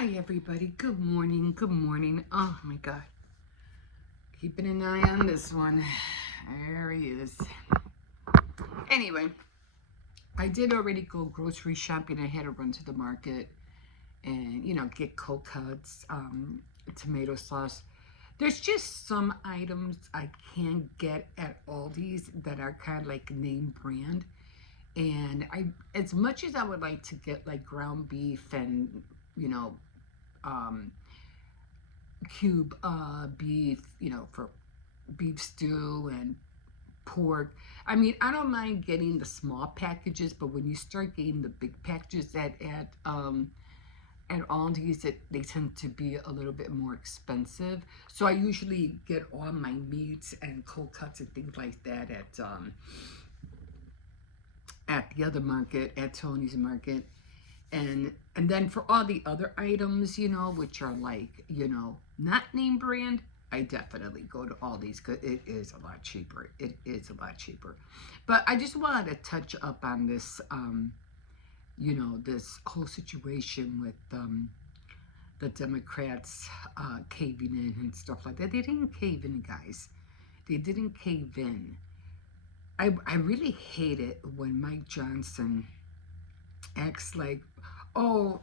Hi, everybody. Good morning. Good morning. Oh, my God. Keeping an eye on this one. There he is. Anyway, I did already go grocery shopping. I had to run to the market and, get cold cuts, tomato sauce. There's just some items I can't get at Aldi's that are kind of like name brand. And as much as I would like to get like ground beef and, you know, um, cube beef, for beef stew and pork. I mean, I don't mind getting the small packages, but when you start getting the big packages at Aldi's, they tend to be a little bit more expensive. So I usually get all my meats and cold cuts and things like that at the other market, at Tony's Market. And then for all the other items, which are like, not name brand, I definitely go to Aldi's because it is a lot cheaper. It is a lot cheaper. But I just wanted to touch up on this, this whole situation with the Democrats caving in and stuff like that. They didn't cave in, guys. They didn't cave in. I really hate it when Mike Johnson acts like, oh,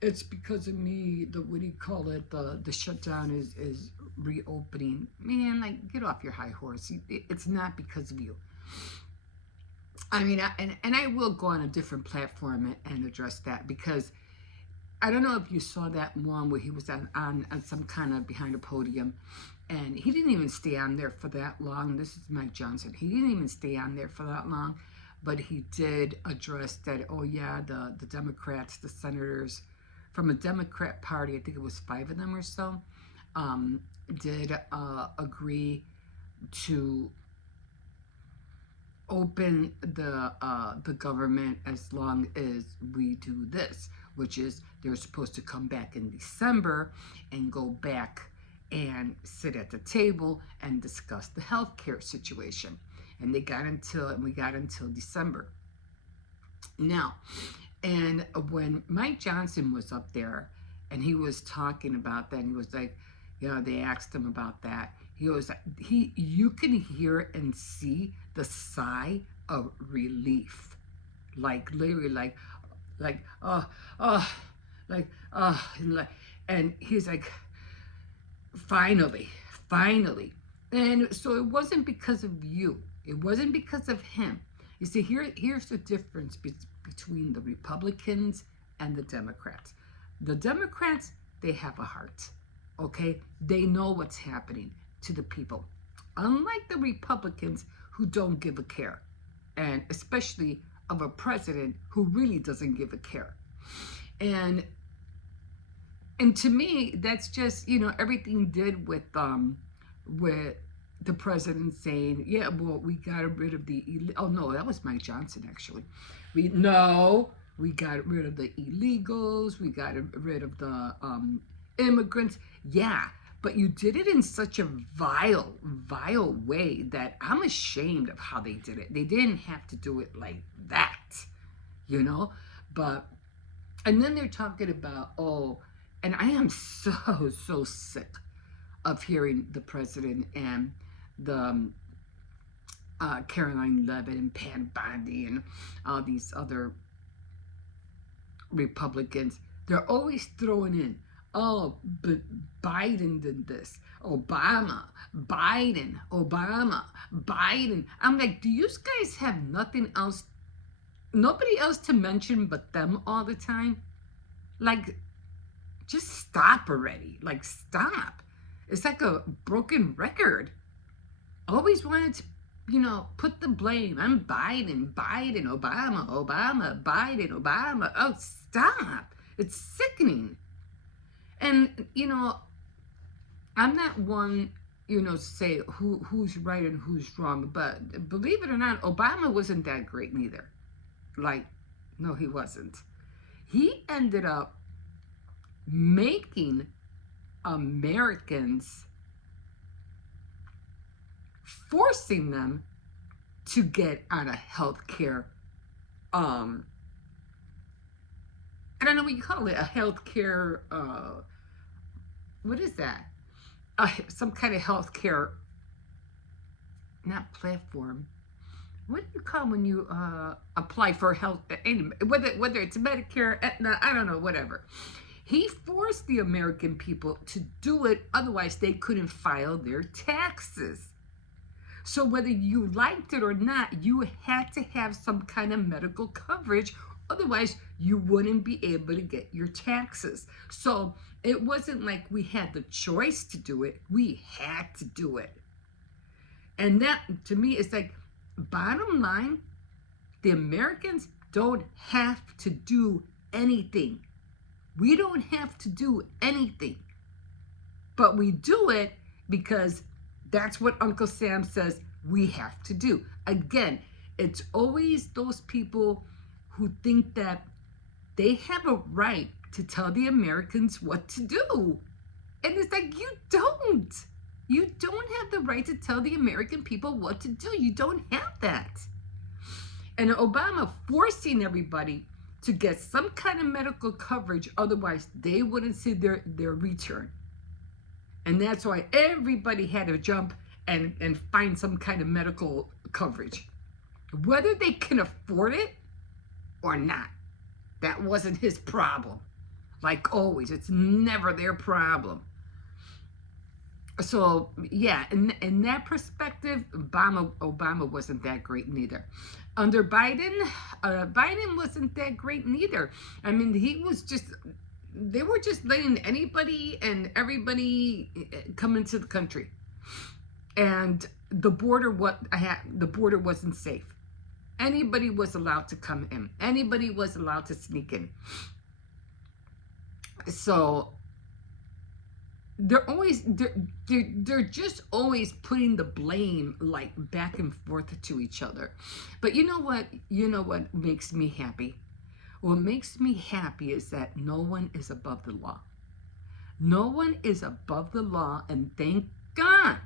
it's because of me, what do you call it, the shutdown is reopening. Man, like, get off your high horse. It's not because of you. I mean, and I will go on a different platform and address that, because I don't know if you saw that one where he was on some kind of behind a podium, and he didn't even stay on there for that long. This is Mike Johnson. He didn't even stay on there for that long, but he did address that, oh yeah, the Democrats, the senators from the Democrat Party, I think it was 5 of them or so, did agree to open the government as long as we do this, which is they're supposed to come back in December and go back and sit at the table and discuss the healthcare situation. And we got until December. Now, and when Mike Johnson was up there and he was talking about that, he was like, they asked him about that. You can hear and see the sigh of relief, like literally, like oh, and he's like, finally, finally. And so it wasn't because of you. It wasn't because of him. You see, here's the difference between the Republicans and the Democrats. The Democrats, they have a heart, okay? They know what's happening to the people. Unlike the Republicans, who don't give a care, and especially of a president who really doesn't give a care. And to me, that's just, everything did with the president saying, yeah, well, we got rid of oh no, that was Mike Johnson, actually. We got rid of the illegals, we got rid of the immigrants. Yeah, but you did it in such a vile way that I'm ashamed of how they did it. They didn't have to do it like that, but, and then they're talking about, oh, and I am so sick of hearing the president and the Caroline Levitt and Pam Bondi and all these other Republicans. They're always throwing in, oh, but Biden did this. Obama, Biden, Obama, Biden. I'm like, do you guys have nothing else, nobody else to mention but them all the time? Like, just stop already. Like, stop. It's like a broken record. Always wanted to, put the blame. I'm Biden, Obama, Biden, Obama. Oh, stop. It's sickening. And, I'm not one, to say who's right and who's wrong. But believe it or not, Obama wasn't that great neither. Like, no, he wasn't. He ended up making Americans, forcing them to get on a health care I don't know what you call it, a healthcare, what is that? Some kind of healthcare, not platform. What do you call when you apply for health, whether it's Medicare, Aetna, I don't know, whatever. He forced the American people to do it, otherwise they couldn't file their taxes. So whether you liked it or not, you had to have some kind of medical coverage. Otherwise, you wouldn't be able to get your taxes. So it wasn't like we had the choice to do it. We had to do it. And that, to me, is like, bottom line, the Americans don't have to do anything. We don't have to do anything. But we do it because that's what Uncle Sam says we have to do. Again, it's always those people who think that they have a right to tell the Americans what to do. And it's like, you don't. You don't have the right to tell the American people what to do. You don't have that. And Obama forcing everybody to get some kind of medical coverage, otherwise they wouldn't see their return. And that's why everybody had to jump and find some kind of medical coverage. Whether they can afford it or not, that wasn't his problem. Like always, it's never their problem. So yeah, in that perspective, Obama wasn't that great neither. Under Biden, Biden wasn't that great neither. I mean, they were just letting anybody and everybody come into the country, and the border wasn't safe. Anybody was allowed to come in. Anybody was allowed to sneak in. So they're just always putting the blame like back and forth to each other. But you know what makes me happy? What makes me happy is that no one is above the law. No one is above the law, and thank God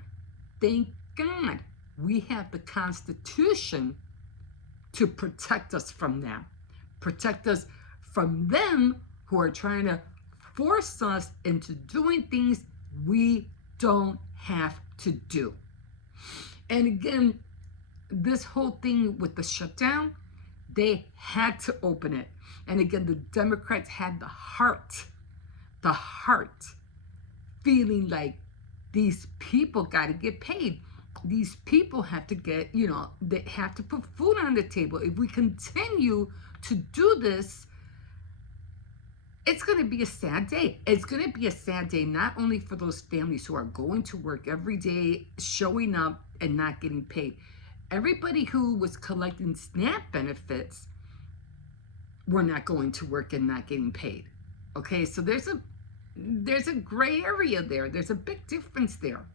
we have the Constitution to protect us from that. Protect us from them who are trying to force us into doing things we don't have to do. And again, this whole thing with the shutdown, they had to open it. And again, the Democrats had the heart feeling like these people got to get paid. These people have to get, they have to put food on the table. If we continue to do this, it's going to be a sad day. It's going to be a sad day not only for those families who are going to work every day, showing up and not getting paid. Everybody who was collecting SNAP benefits were not going to work and not getting paid. Okay, so there's a gray area there. There's a big difference there.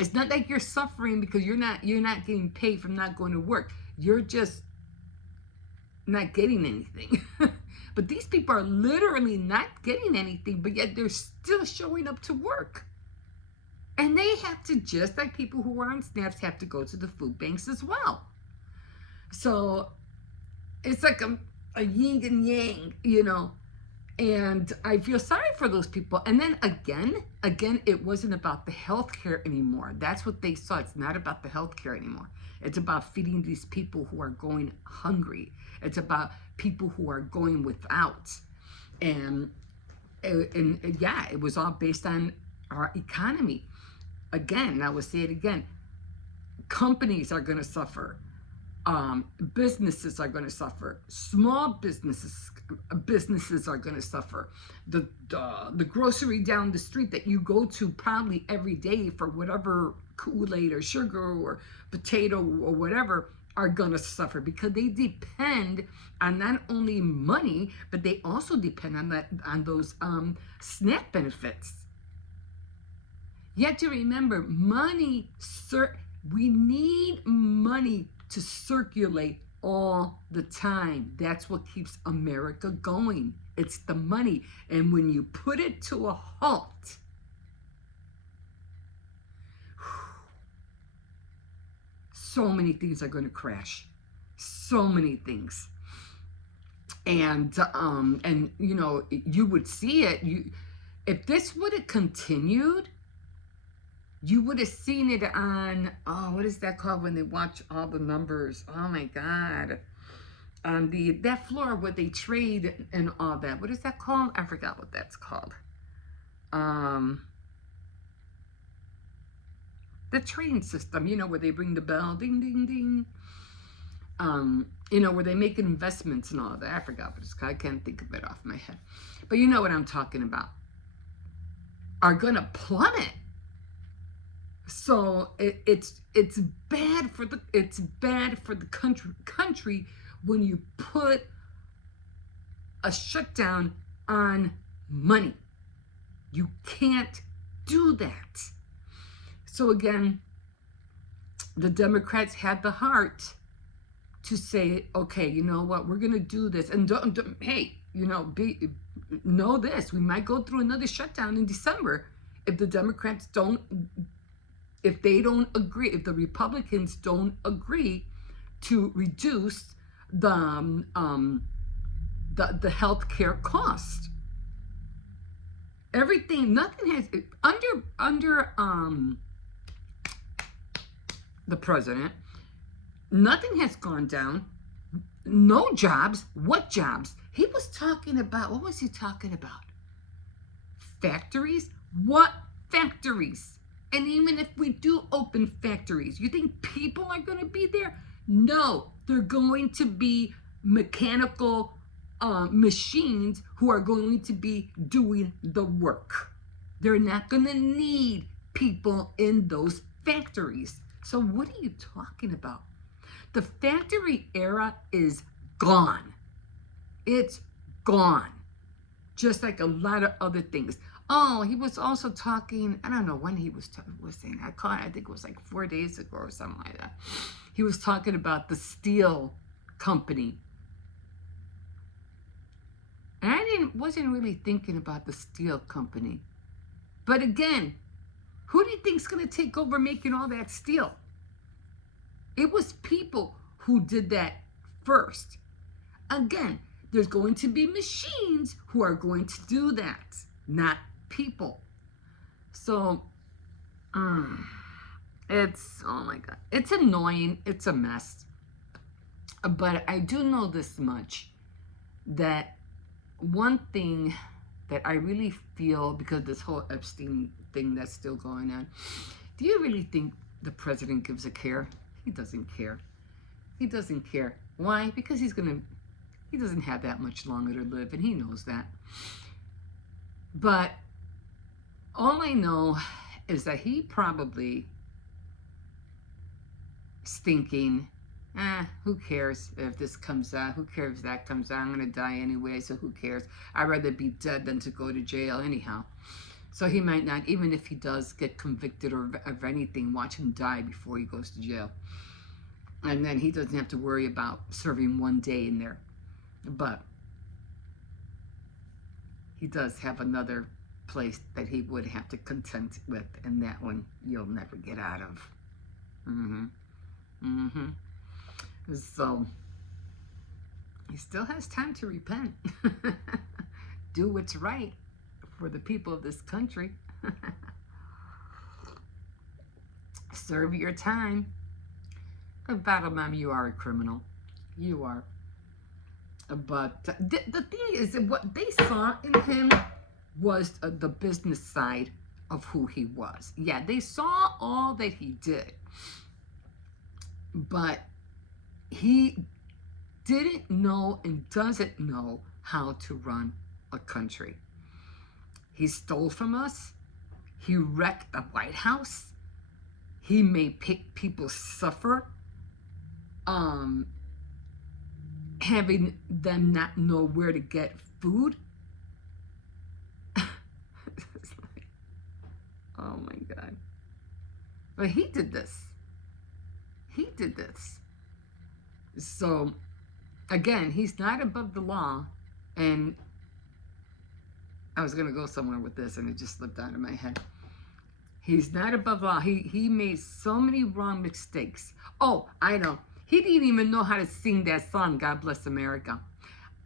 It's not like you're suffering because you're not getting paid from not going to work. You're just not getting anything. But these people are literally not getting anything, but yet they're still showing up to work. And they have to, just like people who are on SNAPs, have to go to the food banks as well. So it's like a yin and yang, And I feel sorry for those people. And then again, it wasn't about the healthcare anymore. That's what they saw. It's not about the healthcare anymore. It's about feeding these people who are going hungry. It's about people who are going without. And yeah, it was all based on our economy. Again, I will say it again. Companies are going to suffer. Businesses are going to suffer. Small businesses are going to suffer. The grocery down the street that you go to probably every day for whatever Kool-Aid or sugar or potato or whatever are going to suffer, because they depend on not only money, but they also depend on those SNAP benefits. You have to remember, we need money to circulate all the time. That's what keeps America going. It's the money. And when you put it to a halt, so many things are going to crash. So many things. And you know, you would see it. If this would have continued, you would have seen it on, oh, what is that called when they watch all the numbers? Oh my God. On that floor where they trade and all that. What is that called? I forgot what that's called. Um, the train system, you know, where they ring the bell, ding, ding, ding. You know, where they make investments and all that. I forgot what it's called. I can't think of it off my head. But you know what I'm talking about. Are going to plummet. So it's bad for the country when you put a shutdown on money. You can't do that. So again, the Democrats had the heart to say, okay, you know what, we're going to do this. And don't hey, you know, know this, we might go through another shutdown in December if the Democrats don't, if the Republicans don't agree to reduce the health care cost. Everything, nothing has, under the president, nothing has gone down. No jobs. What jobs? He was talking about, what was he talking about? Factories? What factories? And even if we do open factories, you think people are going to be there? No, they're going to be mechanical machines who are going to be doing the work. They're not going to need people in those factories. So what are you talking about? The factory era is gone. It's gone. Just like a lot of other things. Oh, he was also talking, I don't know when he was saying, I think it was like 4 days ago or something like that. He was talking about the steel company. And I wasn't really thinking about the steel company. But again, who do you think's going to take over making all that steel? It was people who did that first. Again, there's going to be machines who are going to do that, not people. So, it's, oh my God, it's annoying. It's a mess. But I do know this much, that one thing that I really feel, because this whole Epstein thing that's still going on, do you really think the president gives a care? He doesn't care. He doesn't care. Why? Because he doesn't have that much longer to live, and he knows that. But all I know is that he probably is thinking, who cares if this comes out? Who cares if that comes out? I'm going to die anyway, so who cares? I'd rather be dead than to go to jail anyhow. So he might not, even if he does get convicted or of anything, watch him die before he goes to jail. And then he doesn't have to worry about serving 1 day in there. But he does have another place that he would have to contend with, and that one you'll never get out of. So he still has time to repent. Do what's right for the people of this country. Serve your time. Bottom line, you are a criminal. You are. But the thing is, that what they saw in him was the business side of who he was. Yeah, they saw all that he did. But he didn't know and doesn't know how to run a country. He stole from us. He wrecked the White House. He made people suffer. Having them not know where to get food. It's like, oh my God. But he did this. He did this. So, again, he's not above the law. And I was going to go somewhere with this, and it just slipped out of my head. He's not above law. He made so many wrong mistakes. Oh, I know. He didn't even know how to sing that song, God Bless America.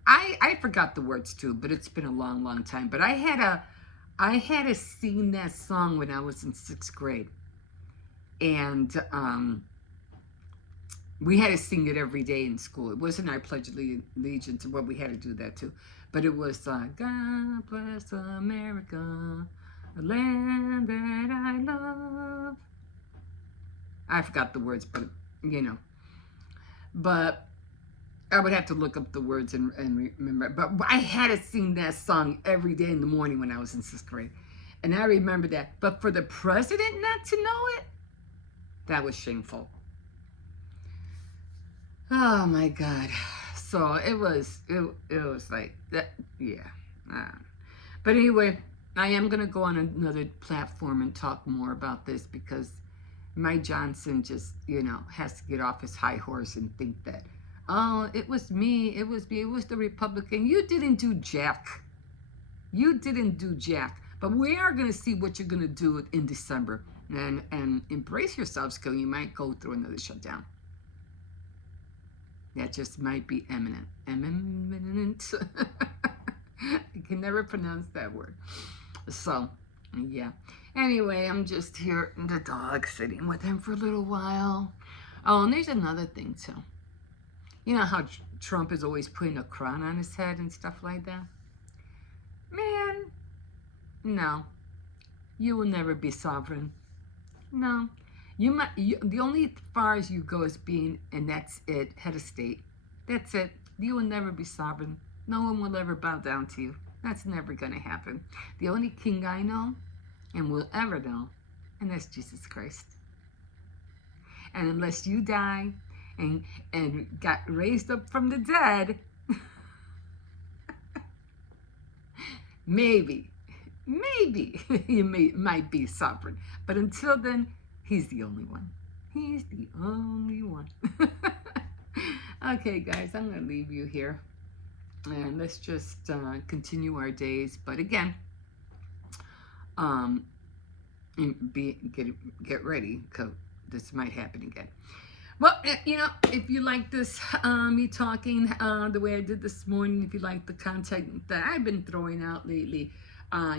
I forgot the words too, but it's been a long, long time. But I had to sing that song when I was in 6th grade, and we had to sing it every day in school. It wasn't our Pledge of Allegiance, well, we had to do that too. But it was God bless America, the land that I love. I forgot the words, but you know. But I would have to look up the words and remember. But I had to sing that song every day in the morning when I was in 6th grade. And I remember that. But for the president not to know it, that was shameful. Oh my God. So it was like that. Yeah. But anyway, I am going to go on another platform and talk more about this because Mike Johnson just, has to get off his high horse and think that, oh, it was me, it was the Republican. You didn't do jack. You didn't do jack. But we are going to see what you're going to do in December. And embrace yourselves because you might go through another shutdown. That just might be imminent. Imminent. I can never pronounce that word. So, yeah. Anyway, I'm just here in the dog sitting with him for a little while. Oh, and there's another thing too. You know how Trump is always putting a crown on his head and stuff like that? Man, no. You will never be sovereign. No. The only far as you go is being, and that's it, head of state. That's it. You will never be sovereign. No one will ever bow down to you. That's never going to happen. The only king I know and will ever know, and that's Jesus Christ. And unless you die and got raised up from the dead, maybe you might be sovereign. But until then, he's the only one. He's the only one. Okay, guys, I'm going to leave you here. And let's just continue our days. But again, get ready, because this might happen again. Well, if you like this, me talking the way I did this morning, if you like the content that I've been throwing out lately,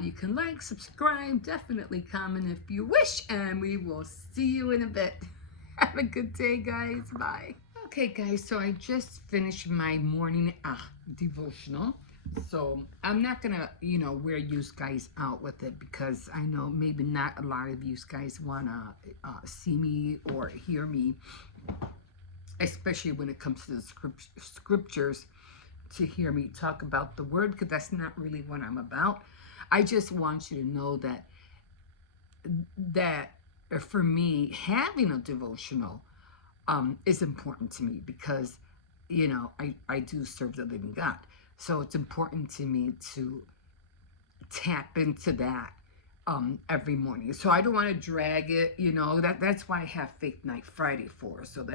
you can like, subscribe, definitely comment if you wish, and we will see you in a bit. Have a good day, guys. Bye. Okay, guys, so I just finished my morning devotional. So I'm not gonna, wear you guys out with it because I know maybe not a lot of you guys wanna see me or hear me, especially when it comes to the scriptures, to hear me talk about the word, because that's not really what I'm about. I just want you to know that for me, having a devotional is important to me because, I do serve the living God. So it's important to me to tap into that every morning. So I don't want to drag it, that's why I have Faith Night Friday for, so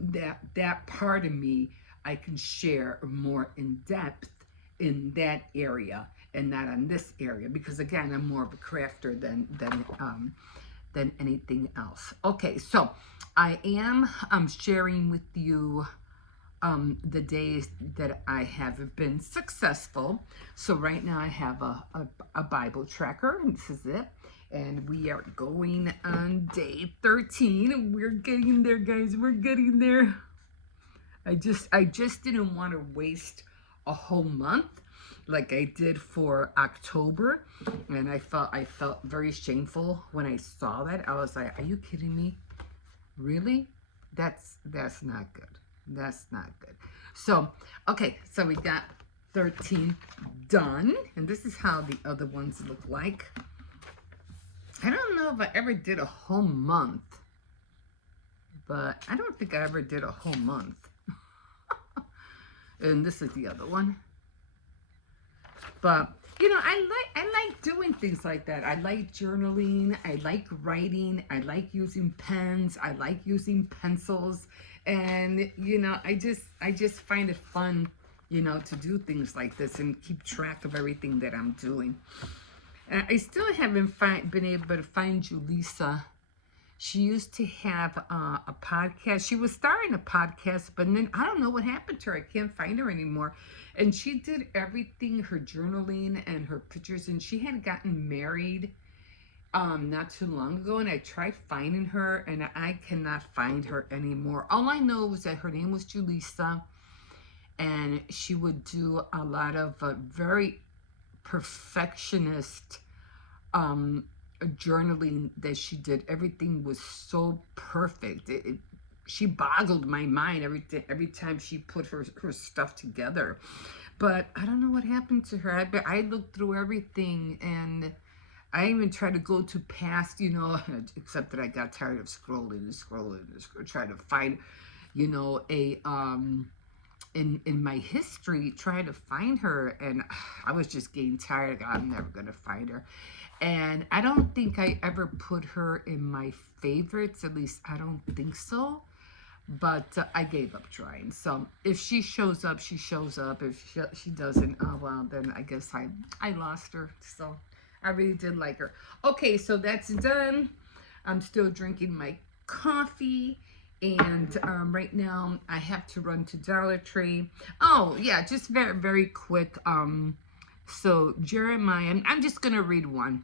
that part of me I can share more in depth in that area and not on this area, because again, I'm more of a crafter than anything else. Okay, so I am sharing with you the days that I have been successful. So right now I have a Bible tracker, and this is it. And we are going on day 13. We're getting there, guys. We're getting there. I just didn't want to waste a whole month like I did for October, and I felt very shameful when I saw that. I was like, are you kidding me? Really? That's not good. That's not good. So, okay, so we got 13 done, and this is how the other ones look like. I don't know if I ever did a whole month, but I don't think I ever did a whole month. And this is the other one. But I like doing things like that. I like journaling. I like writing. I like using pens. I like using pencils. And I just find it fun, to do things like this and keep track of everything that I'm doing. I still haven't been able to find you, Lisa, She used to have a podcast. She was starring a podcast, but then I don't know what happened to her. I can't find her anymore. And she did everything, her journaling and her pictures. And she had gotten married not too long ago. And I tried finding her, and I cannot find her anymore. All I know is that her name was Julissa, and she would do a lot of very perfectionist um, journaling that she did. Everything was so perfect. She boggled my mind every time she put her stuff together. But I don't know what happened to her. I looked through everything, and I even tried to go to past, except that I got tired of scrolling and scrolling and trying to find, a in my history, trying to find her, and I was just getting tired. I'm never gonna find her. And I don't think I ever put her in my favorites. At least I don't think so. But I gave up trying. So if she shows up, she shows up. If she doesn't, oh well, then I guess I lost her. So I really did like her. Okay, so that's done. I'm still drinking my coffee. And right now I have to run to Dollar Tree. Oh yeah, just very, very quick. So Jeremiah, I'm just gonna read one.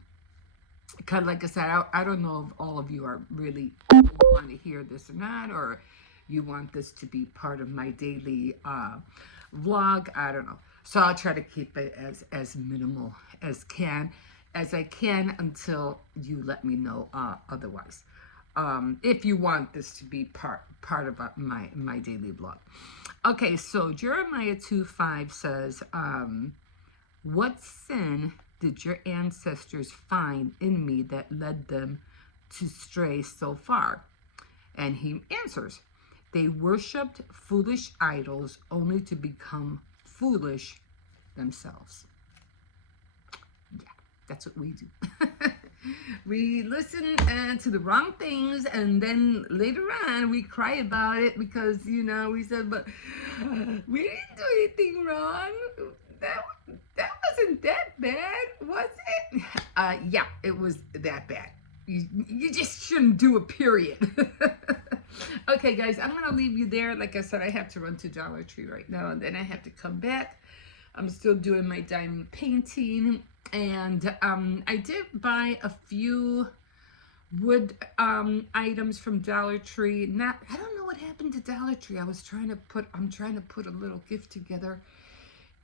Because like I said, I don't know if all of you are really want to hear this or not, or you want this to be part of my daily vlog. I don't know. So I'll try to keep it as minimal as I can until you let me know otherwise. If you want this to be part of my daily vlog. Okay, so Jeremiah 2:5 says, what sin did your ancestors find in me that led them to stray so far? And he answers, they worshipped foolish idols only to become foolish themselves. Yeah, that's what we do. We listen to the wrong things, and then later on we cry about it because, we said, but we didn't do anything wrong. That wasn't that bad, was it? Yeah, it was that bad. You just shouldn't do it, period. Okay, guys, I'm going to leave you there. Like I said, I have to run to Dollar Tree right now, and then I have to come back. I'm still doing my diamond painting, and I did buy a few wood items from Dollar Tree. I don't know what happened to Dollar Tree. I'm trying to put a little gift together,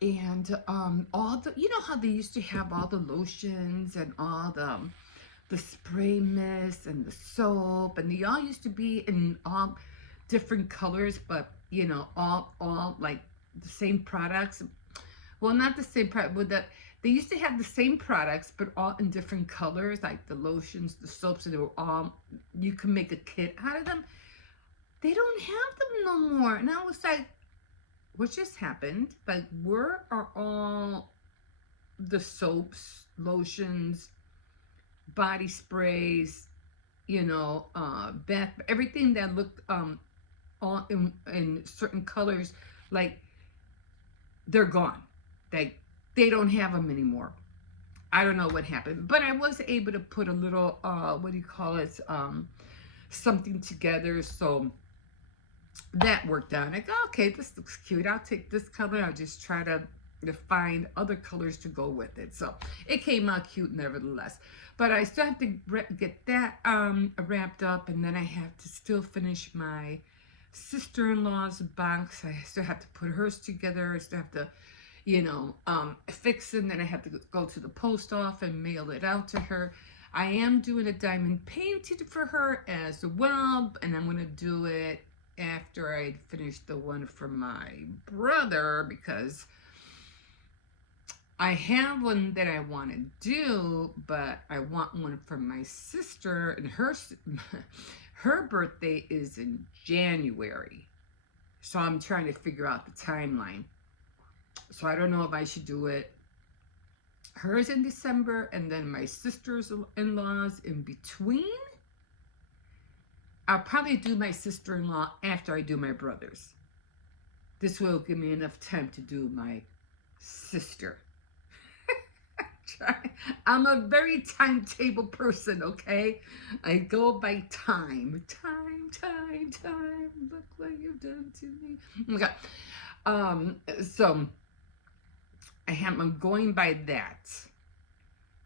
and all the, how they used to have all the lotions and all the spray mist and the soap, and they all used to be in all different colors, but all like the same products. Well, not the same product, but they used to have the same products, but all in different colors, like the lotions, the soaps, and they were all, you can make a kit out of them. They don't have them no more. And I was like, what just happened? Like, where are all the soaps, lotions, body sprays, bath, everything that looked all in certain colors, like, they're gone. They don't have them anymore. I don't know what happened, but I was able to put a little what do you call it, something together, so that worked out. I go, okay, this looks cute. I'll take this color. I'll just try to find other colors to go with it. So it came out cute nevertheless. But I still have to get that wrapped up, and then I have to still finish my sister-in-law's box. I still have to put hers together. I still have to, fix it, and then I have to go to the post office and mail it out to her. I am doing a diamond painting for her as well, and I'm going to do it after I finish the one for my brother, because I have one that I want to do, but I want one for my sister, and her birthday is in January. So I'm trying to figure out the timeline. So I don't know if I should do it. Hers in December, and then my sister's-in-law's in between. I'll probably do my sister-in-law after I do my brother's. This will give me enough time to do my sister. I'm a very timetable person, okay? I go by time. Time. Look what you've done to me. Okay. So I'm going by that.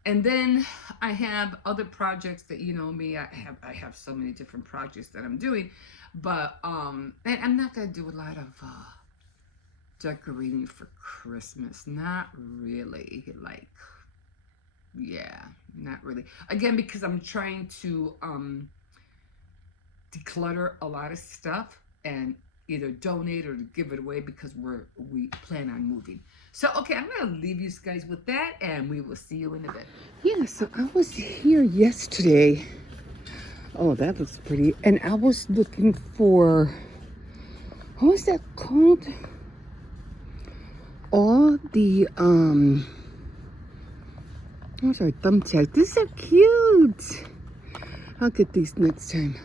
And then I have other projects that you know me. I have so many different projects that I'm doing, but and I'm not gonna do a lot of decorating for Christmas. Not really. Like, yeah, not really. Again, because I'm trying to declutter a lot of stuff and either donate or give it away because we plan on moving. So okay, I'm gonna leave you guys with that, and we will see you in a bit. Yeah, so I was here yesterday. Oh, that looks pretty. And I was looking for, what was that called? All the I'm sorry, thumbtacks. These are cute. I'll get these next time.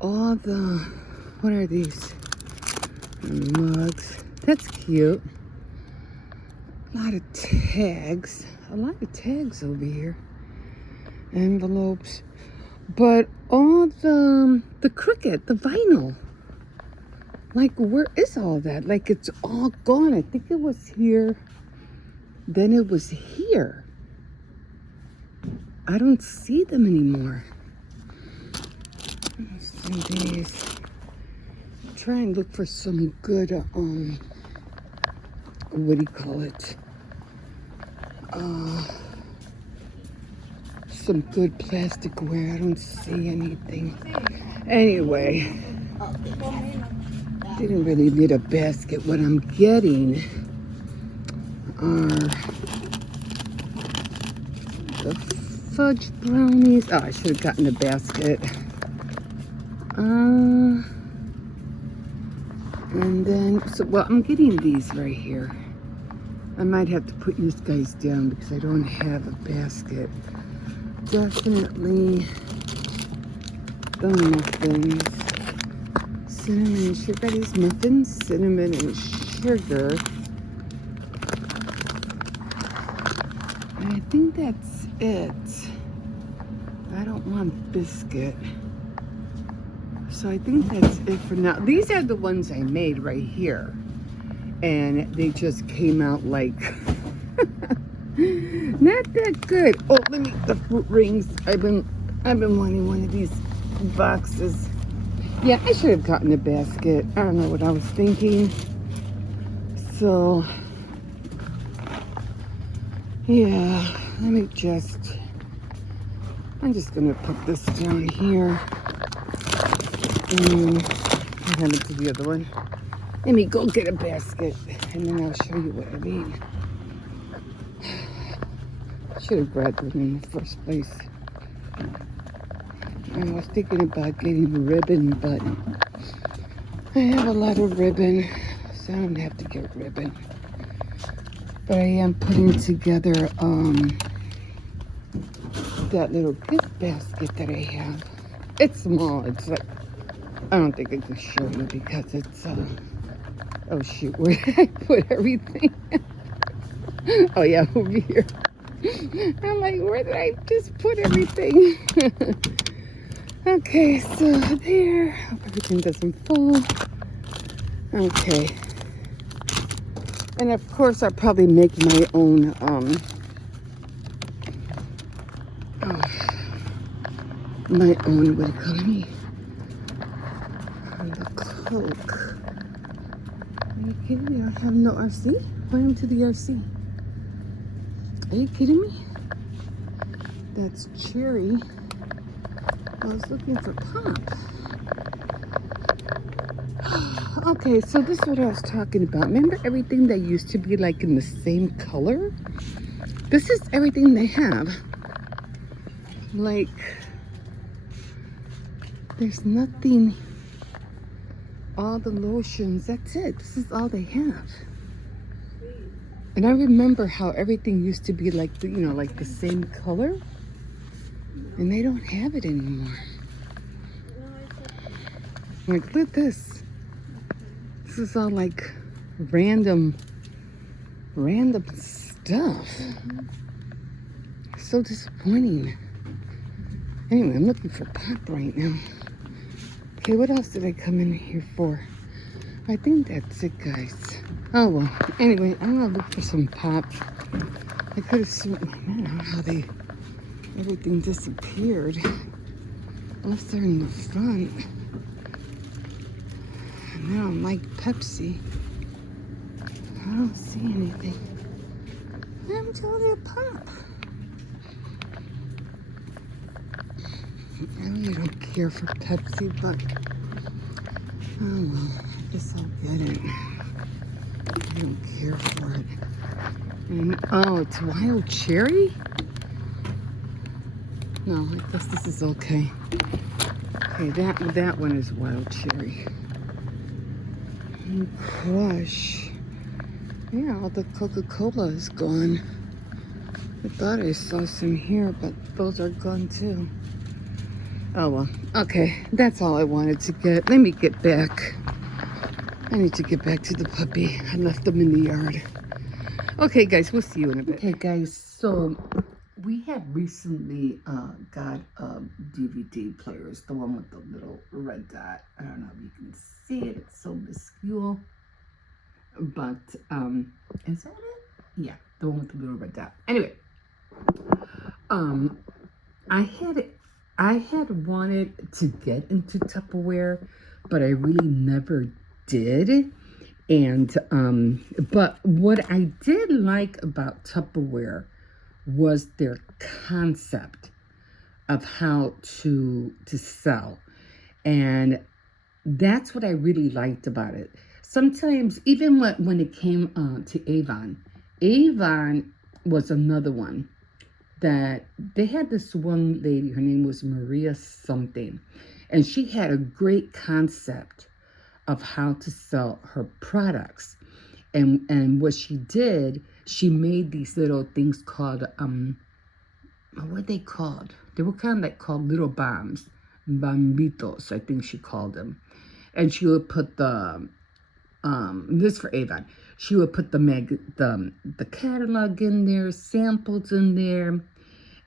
All the, what are these? Mugs. That's cute. A lot of tags. A lot of tags over here. Envelopes. But all the Cricut, the vinyl. Like, where is all that? Like, it's all gone. I think it was here. Then it was here. I don't see them anymore. Let's see these. Try and look for some good, what do you call it? Some good plasticware. I don't see anything. Anyway, didn't really need a basket. What I'm getting are the fudge brownies. Oh, I should have gotten a basket. And then, so, well, I'm getting these right here. I might have to put these guys down because I don't have a basket. Definitely the muffins. Cinnamon and sugar. These muffins, cinnamon and sugar. I think that's it. I don't want biscuit. So I think that's it for now. These are the ones I made right here. And they just came out like not that good. Oh, let me, the fruit rings. I've been wanting one of these boxes. Yeah, I should have gotten a basket. I don't know what I was thinking. So yeah, I'm just gonna put this down here. And I haven't to the other one. Let me go get a basket, and then I'll show you what I mean. Should have grabbed them in the first place. I was thinking about getting ribbon, but I have a lot of ribbon, so I don't have to get ribbon. But I am putting together that little gift basket that I have. It's small. It's like, I don't think I can show you because it's oh shoot, where did I put everything? Oh yeah, over here. I'm like, where did I just put everything? Okay, so there. Hope everything doesn't fall. Okay. And of course I'll probably make my own what do you call me? The cloak. Are you kidding me? I have no RC? Went into the RC. Are you kidding me? That's cherry. I was looking for pop. Okay, so this is what I was talking about. Remember everything that used to be like in the same color? This is everything they have. Like, there's nothing. All the lotions, that's it. This is all they have. And I remember how everything used to be like, you know, like the same color. And they don't have it anymore. Like, look at this. This is all like random stuff. So disappointing. Anyway, I'm looking for pop right now. Okay, what else did I come in here for? I think that's it, guys. Oh, well. Anyway, I'm going to look for some pop. I could have seen, I don't know how everything disappeared. Unless they're in the front. And I don't like Pepsi. I don't see anything. I'm telling you, pop. I really don't care for Pepsi, but oh well, I guess I'll get it. I don't care for it. And oh, it's wild cherry? No, I guess this is okay. Okay, that one is wild cherry. And Crush. Yeah, all the Coca-Cola is gone. I thought I saw some here, but those are gone too. Oh well, okay, that's all I wanted to get. Let me get back. I need to get back to the puppy. I left them in the yard. Okay, guys, we'll see you in a bit. Okay, guys, so we have recently got DVD players, the one with the little red dot. I don't know if you can see it. It's so minuscule. But, is that it? Yeah, the one with the little red dot. Anyway, I had wanted to get into Tupperware, but I really never did. And but what I did like about Tupperware was their concept of how to sell. And that's what I really liked about it. Sometimes, even when it came to Avon was another one that they had this one lady, her name was Maria something, and she had a great concept of how to sell her products. And what she did, she made these little things called, what were they called? They were kind of like called little bombs, bambitos, I think she called them. And she would put this for Avon. She would put the catalog in there, samples in there,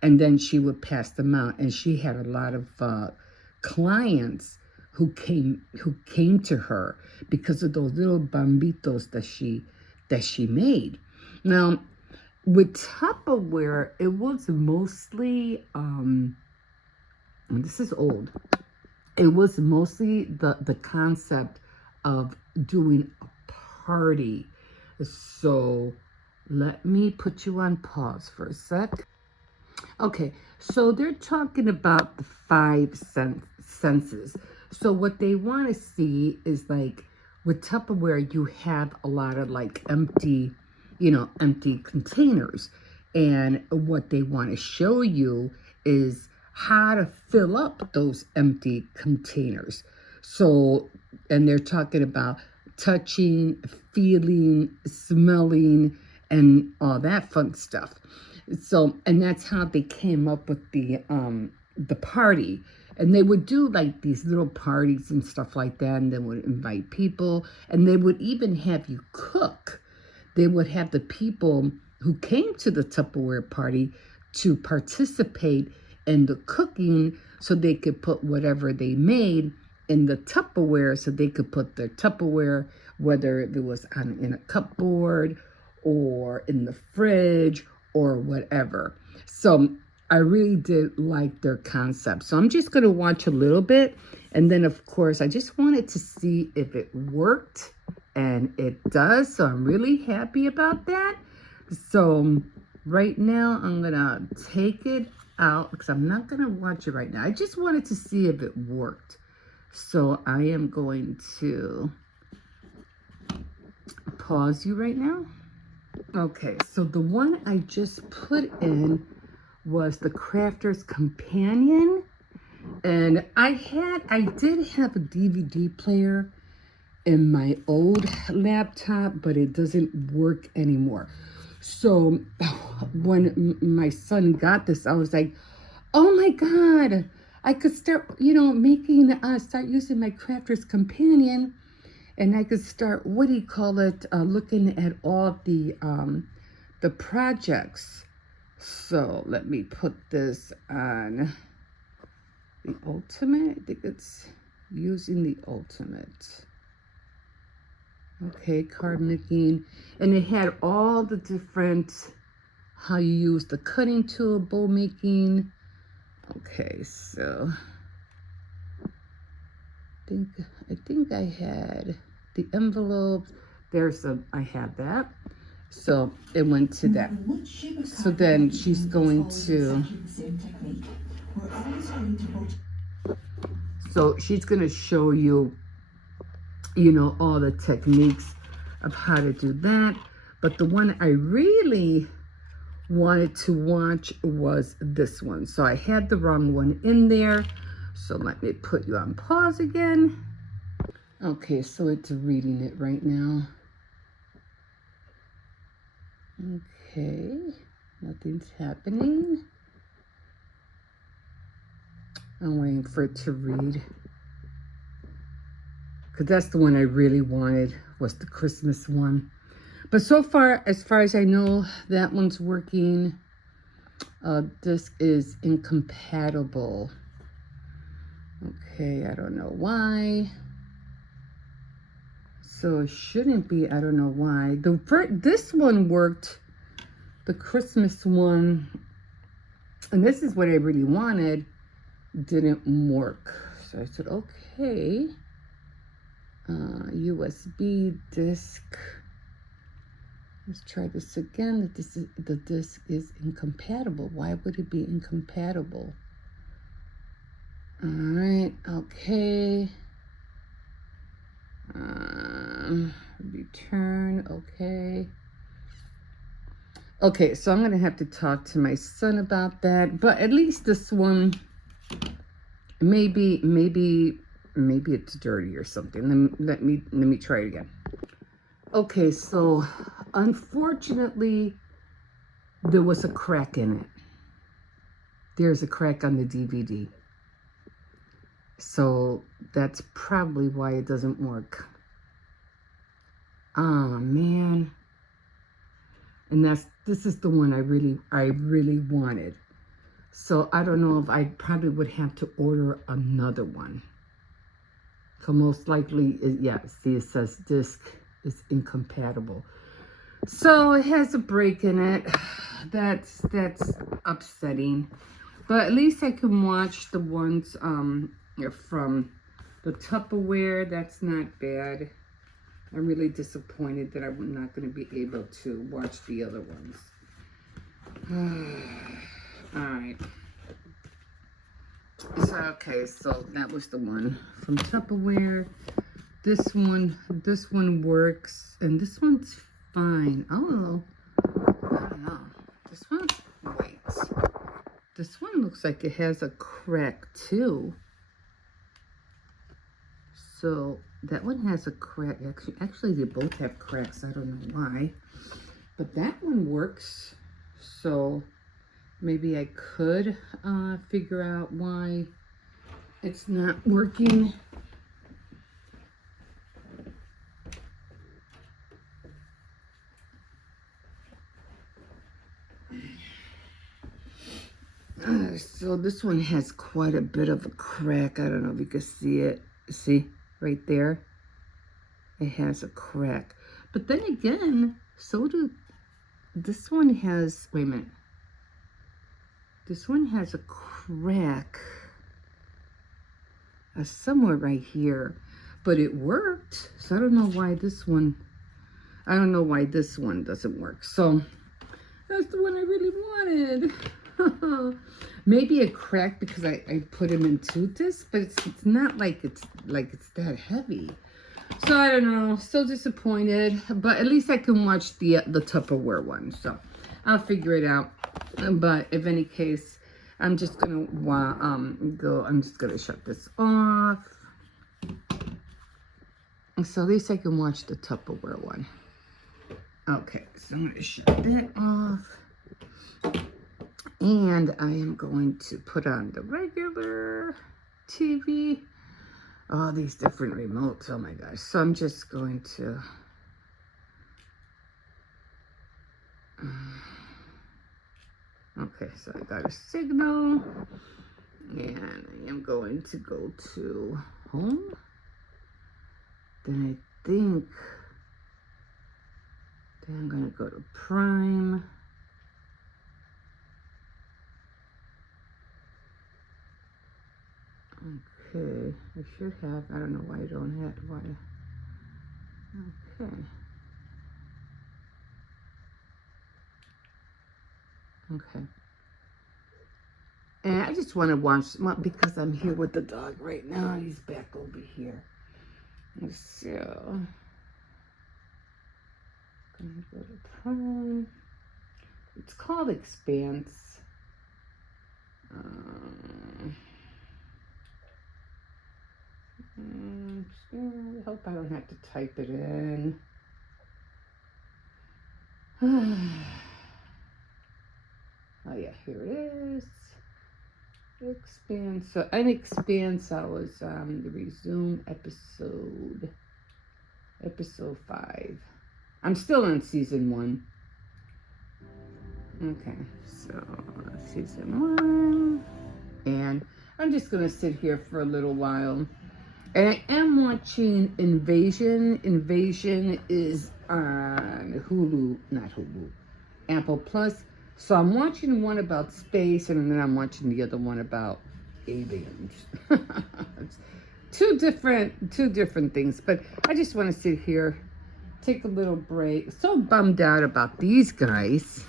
and then she would pass them out. And she had a lot of clients who came to her because of those little bambitos that she made. Now, with Tupperware, it was mostly this is old. It was mostly the concept of doing a party. So let me put you on pause for a sec. Okay, so they're talking about the five senses. So what they want to see is, like, with Tupperware, you have a lot of like empty containers. And what they want to show you is how to fill up those empty containers. So, and they're talking about touching, feeling, smelling, and all that fun stuff. So, and that's how they came up with the party. And they would do like these little parties and stuff like that, and they would invite people, and they would even have you cook. They would have the people who came to the Tupperware party to participate in the cooking, so they could put whatever they made in the Tupperware, so they could put their Tupperware, whether it was in a cupboard or in the fridge or whatever. So I really did like their concept. So I'm just going to watch a little bit. And then, of course, I just wanted to see if it worked. And it does. So I'm really happy about that. So right now, I'm going to take it out because I'm not going to watch it right now. I just wanted to see if it worked. So I am going to pause you right now. Okay, so the one I just put in was the Crafter's Companion. And I did have a DVD player in my old laptop, but it doesn't work anymore. So when my son got this, I was like, oh my God, I could start, start using my Crafter's Companion, and I could start, looking at all the the projects. So let me put this on the ultimate. I think it's using the ultimate. Okay, card making. And it had all the different, how you use the cutting tool, bow making. Okay, so I think I had the envelope. I had that. So it went to that. So then she's going to, so she's going to show you, you know, all the techniques of how to do that. But the one I really wanted to watch was this one. So I had the wrong one in there. So let me put you on pause again. Okay, so it's reading it right now. Okay, nothing's happening. I'm waiting for it to read. Because that's the one I really wanted, was the Christmas one. But so far as I know, that one's working. This is incompatible. Okay, I don't know why. So it shouldn't be, I don't know why. This one worked, the Christmas one, and this is what I really wanted, didn't work. So I said, okay, USB disk. Let's try this again. The disc is incompatible. Why would it be incompatible? All right, okay. Return, okay. Okay, so I'm going to have to talk to my son about that. But at least this one, maybe it's dirty or something. Let me try it again. Okay, so unfortunately, there was a crack in it. There's a crack on the DVD. So that's probably why it doesn't work. Oh man. And this is the one I really wanted. So I don't know if I probably would have to order another one. So most likely, yeah, see it says disc is incompatible. So it has a break in it. That's upsetting. But at least I can watch the ones from the Tupperware. That's not bad. I'm really disappointed that I'm not going to be able to watch the other ones. All right. So, okay, so that was the one from Tupperware. This one works, and this one's fine. Oh, I don't know. This one, wait. This one looks like it has a crack too. So that one has a crack. Actually, they both have cracks. I don't know why. But that one works. So maybe I could figure out why it's not working. So this one has quite a bit of a crack. I don't know if you can see it. See, right there? It has a crack. But then again, so do this one has, wait a minute. This one has a crack somewhere right here. But it worked. So I don't know why this one doesn't work. So that's the one I really wanted. Maybe it cracked because I put him into this, but it's not like it's that heavy. So I don't know. Still disappointed, but at least I can watch the Tupperware one. So I'll figure it out. But if any case, I'm just gonna go. I'm just gonna shut this off. So at least I can watch the Tupperware one. Okay, so I'm gonna shut that off. And I am going to put on the regular TV. All these different remotes. Oh my gosh. So I'm just going to Okay, so I got a signal. And I am going to go to home. Then I think then I'm going to go to Prime. Okay, I should have. I don't know why I don't have. Why? Okay. Okay. And I just want to watch, well, because I'm here with the dog right now. He's back over here. So, gonna go to Prime. It's called Expanse. I hope I don't have to type it in. Oh yeah, here it is. Expanse. So in Expanse, I was the resume episode 5. I'm still on season 1. Okay, so season 1, and I'm just gonna sit here for a little while. And I am watching Invasion. Invasion is on Hulu, not Hulu, Apple Plus. So I'm watching one about space, and then I'm watching the other one about aliens. two different things. But I just want to sit here, take a little break. So bummed out about these guys.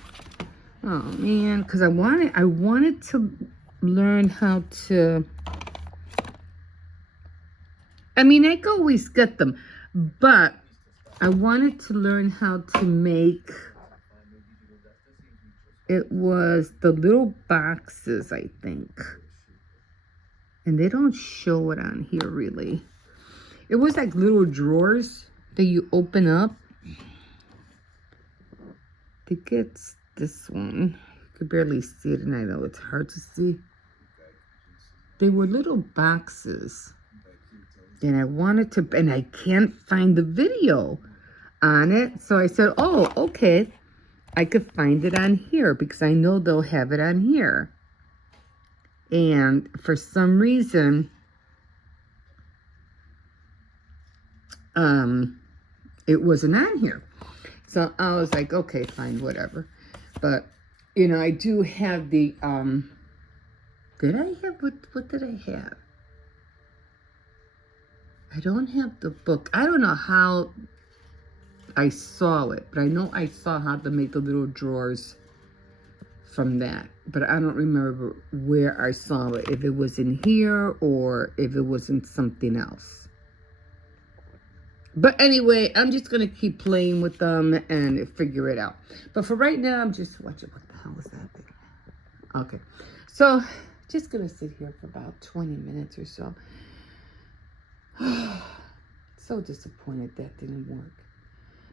Oh man, because I wanted to learn how to. I mean, I could always get them, but I wanted to learn how to make. It was the little boxes, I think. And they don't show it on here, really. It was like little drawers that you open up. I think it's this one. You could barely see it, and I know it's hard to see. They were little boxes. And I wanted to, and I can't find the video on it. So I said, oh, okay. I could find it on here because I know they'll have it on here. And for some reason, it wasn't on here. So I was like, okay, fine, whatever. But, you know, I do have the, did I have, what did I have? I don't have the book. I don't know how I saw it, but I know I saw how to make the little drawers from that. But I don't remember where I saw it, if it was in here or if it was in something else. But anyway, I'm just going to keep playing with them and figure it out. But for right now, I'm just watching. What the hell was that thing? Okay. So, just going to sit here for about 20 minutes or so. So disappointed that didn't work.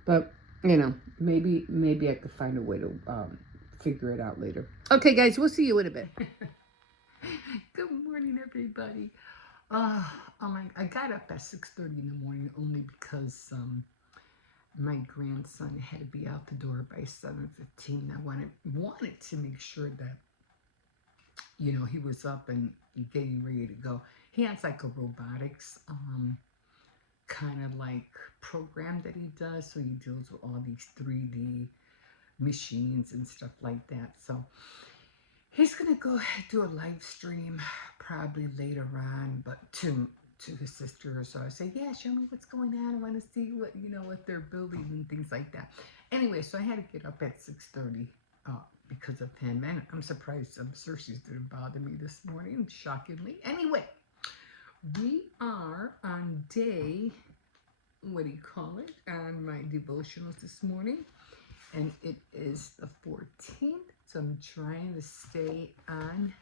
But, you know, maybe I could find a way to figure it out later. Okay, guys, we'll see you in a bit. Good morning, everybody. I got up at 6:30 in the morning only because my grandson had to be out the door by 7:15. I wanted to make sure that, you know, he was up and getting ready to go. He has like a robotics kind of like program that he does, so he deals with all these 3D machines and stuff like that. So he's gonna go ahead and do a live stream probably later on, but to his sister. So I say, yeah, show me what's going on. I want to see what, you know, what they're building and things like that. Anyway, so I had to get up at 6:30 because of him, and I'm surprised Cersei's didn't bother me this morning, shockingly. Anyway, we are on day, what do you call it, on my devotionals this morning, and it is the 14th, so I'm trying to stay on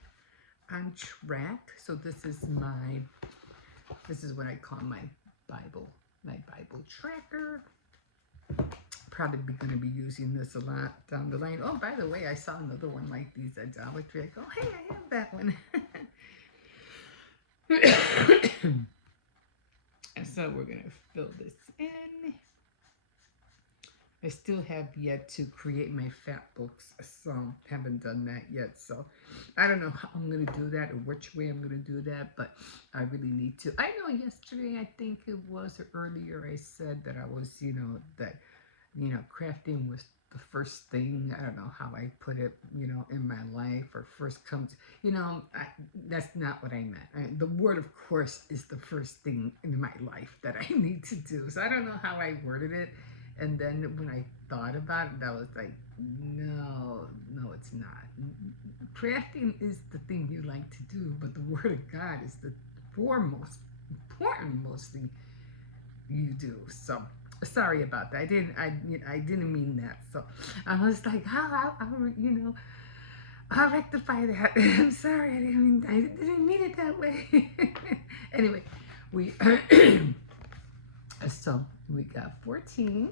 track. So this is what I call my Bible tracker. Probably going to be using this a lot down the line. Oh, by the way, I saw another one like these at Dollar Tree. I go, hey, I have that one. So we're going to fill this in. I still have yet to create my fat books, so haven't done that yet. So I don't know how I'm gonna do that or which way I'm gonna do that, but I really need to. I know yesterday, I think it was, or earlier, I said that I was, that crafting was the first thing. I don't know how I put it, in my life, or first comes, that's not what I meant. The word, of course, is the first thing in my life that I need to do. So I don't know how I worded it. And then when I thought about it, I was like, no, no, it's not. Crafting is the thing you like to do, but the Word of God is the foremost important most thing you do. So sorry about that. I didn't mean that. So I was like, I'll rectify that. I'm sorry. I didn't mean it that way. Anyway, we so we got 14.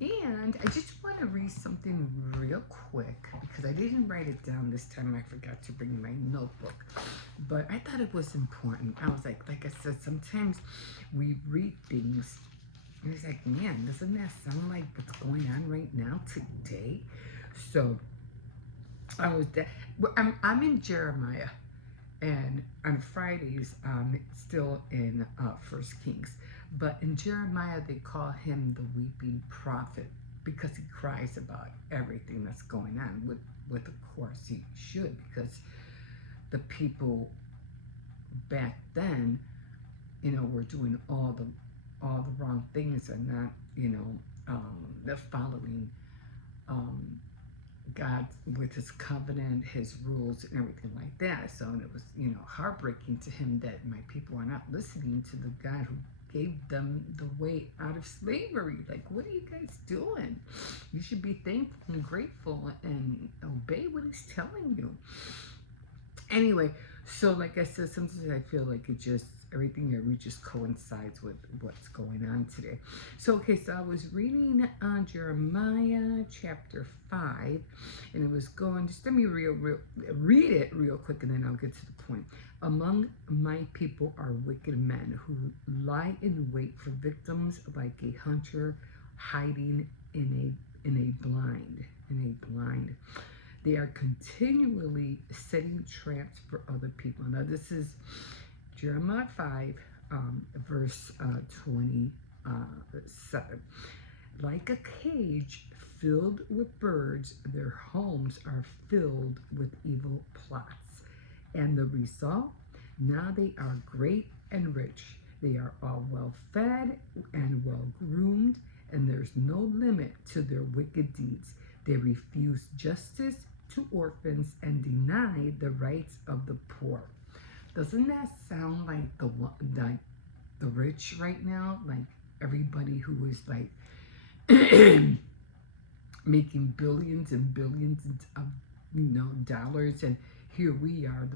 And I just want to read something real quick because I didn't write it down this time. I forgot to bring my notebook. But I thought it was important. I was like I said, sometimes we read things and it's like, man, doesn't that sound like what's going on right now today? So I'm in Jeremiah. And on Fridays, still in First Kings. But in Jeremiah, they call him the weeping prophet because he cries about everything that's going on. With of course, he should, because the people back then, were doing all the wrong things and not, they're following God with his covenant, his rules, and everything like that. So it was, heartbreaking to him that my people are not listening to the God who gave them the way out of slavery. Like, what are you guys doing? You should be thankful and grateful and obey what he's telling you. Anyway, so like I said, sometimes I feel like everything I read just coincides with what's going on today. So, okay, so I was reading Jeremiah chapter 5, and it was going, just let me read it real quick, and then I'll get to the point. Among my people are wicked men who lie in wait for victims like a hunter hiding in a blind. They are continually setting traps for other people. Now, this is Jeremiah 5, verse 27. Like a cage filled with birds, their homes are filled with evil plots. And the result? Now they are great and rich. They are all well fed and well groomed, and there's no limit to their wicked deeds. They refuse justice to orphans and deny the rights of the poor. Doesn't that sound like the rich right now? Like everybody who is like making billions and billions of dollars, and here we are,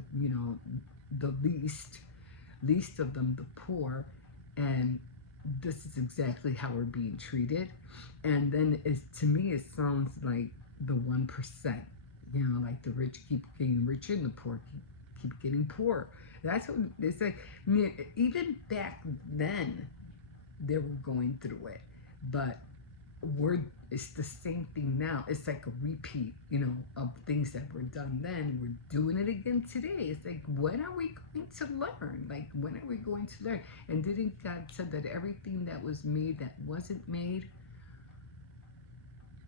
the least of them, the poor, and this is exactly how we're being treated. And then to me it sounds like the 1%. Like the rich keep getting richer and the poor keep getting poorer. That's what it's like. Even back then, they were going through it, but it's the same thing now. It's like a repeat, of things that were done then. We're doing it again today. It's like, when are we going to learn? Like, when are we going to learn? And didn't God said that everything that was made that wasn't made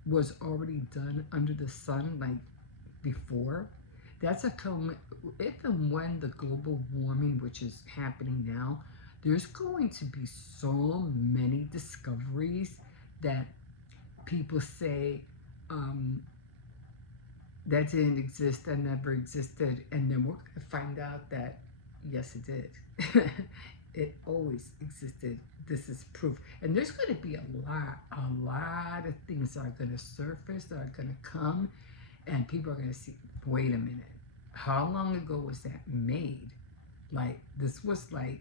was already done under the sun, like before? That's if and when the global warming, which is happening now, there's going to be so many discoveries that people say that didn't exist, that never existed, and then we're going to find out that yes, it did. It always existed. This is proof. And there's going to be a lot of things that are going to surface, that are going to come, and people are going to see, wait a minute, how long ago was that made? Like, this was like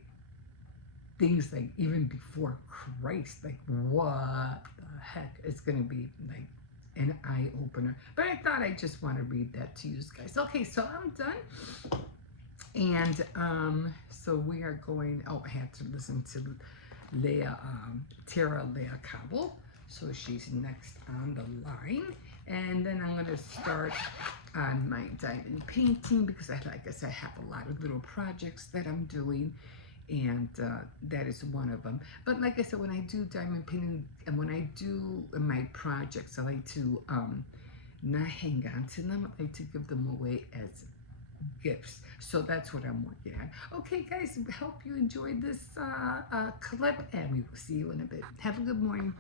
things like even before Christ. Like, what the heck? It's going to be like an eye-opener. But I thought I just want to read that to you guys. Okay, so I'm done. And so we are going, I had to listen to Tara Leah Cobble. So she's next on the line. And then I'm going to start on my diamond painting because like I said, I have a lot of little projects that I'm doing, and that is one of them. But like I said, when I do diamond painting and when I do my projects, I like to not hang on to them. I like to give them away as gifts. So that's what I'm working on. Okay, guys, hope you enjoyed this clip, and we will see you in a bit. Have a good morning.